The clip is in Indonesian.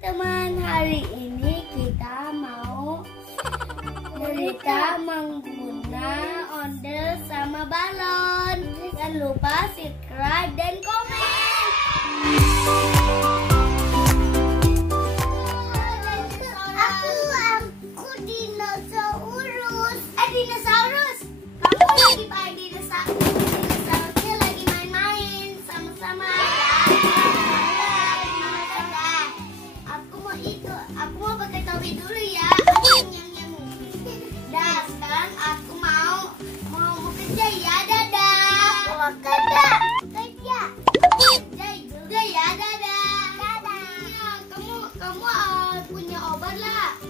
Teman, hari ini kita mau cerita mengguna ondel sama balon. Jangan lupa subscribe dan komen. Aku dinosaurus. Dinosaurus. Kamu lagi pakai dinosaurusnya lagi main-main sama-sama. Aku mau pakai topi dulu ya. Dah, sekarang aku mau kerja ya. Dadah. Mau kerja juga ya. Dadah. Dadah. Kamu punya obat lah.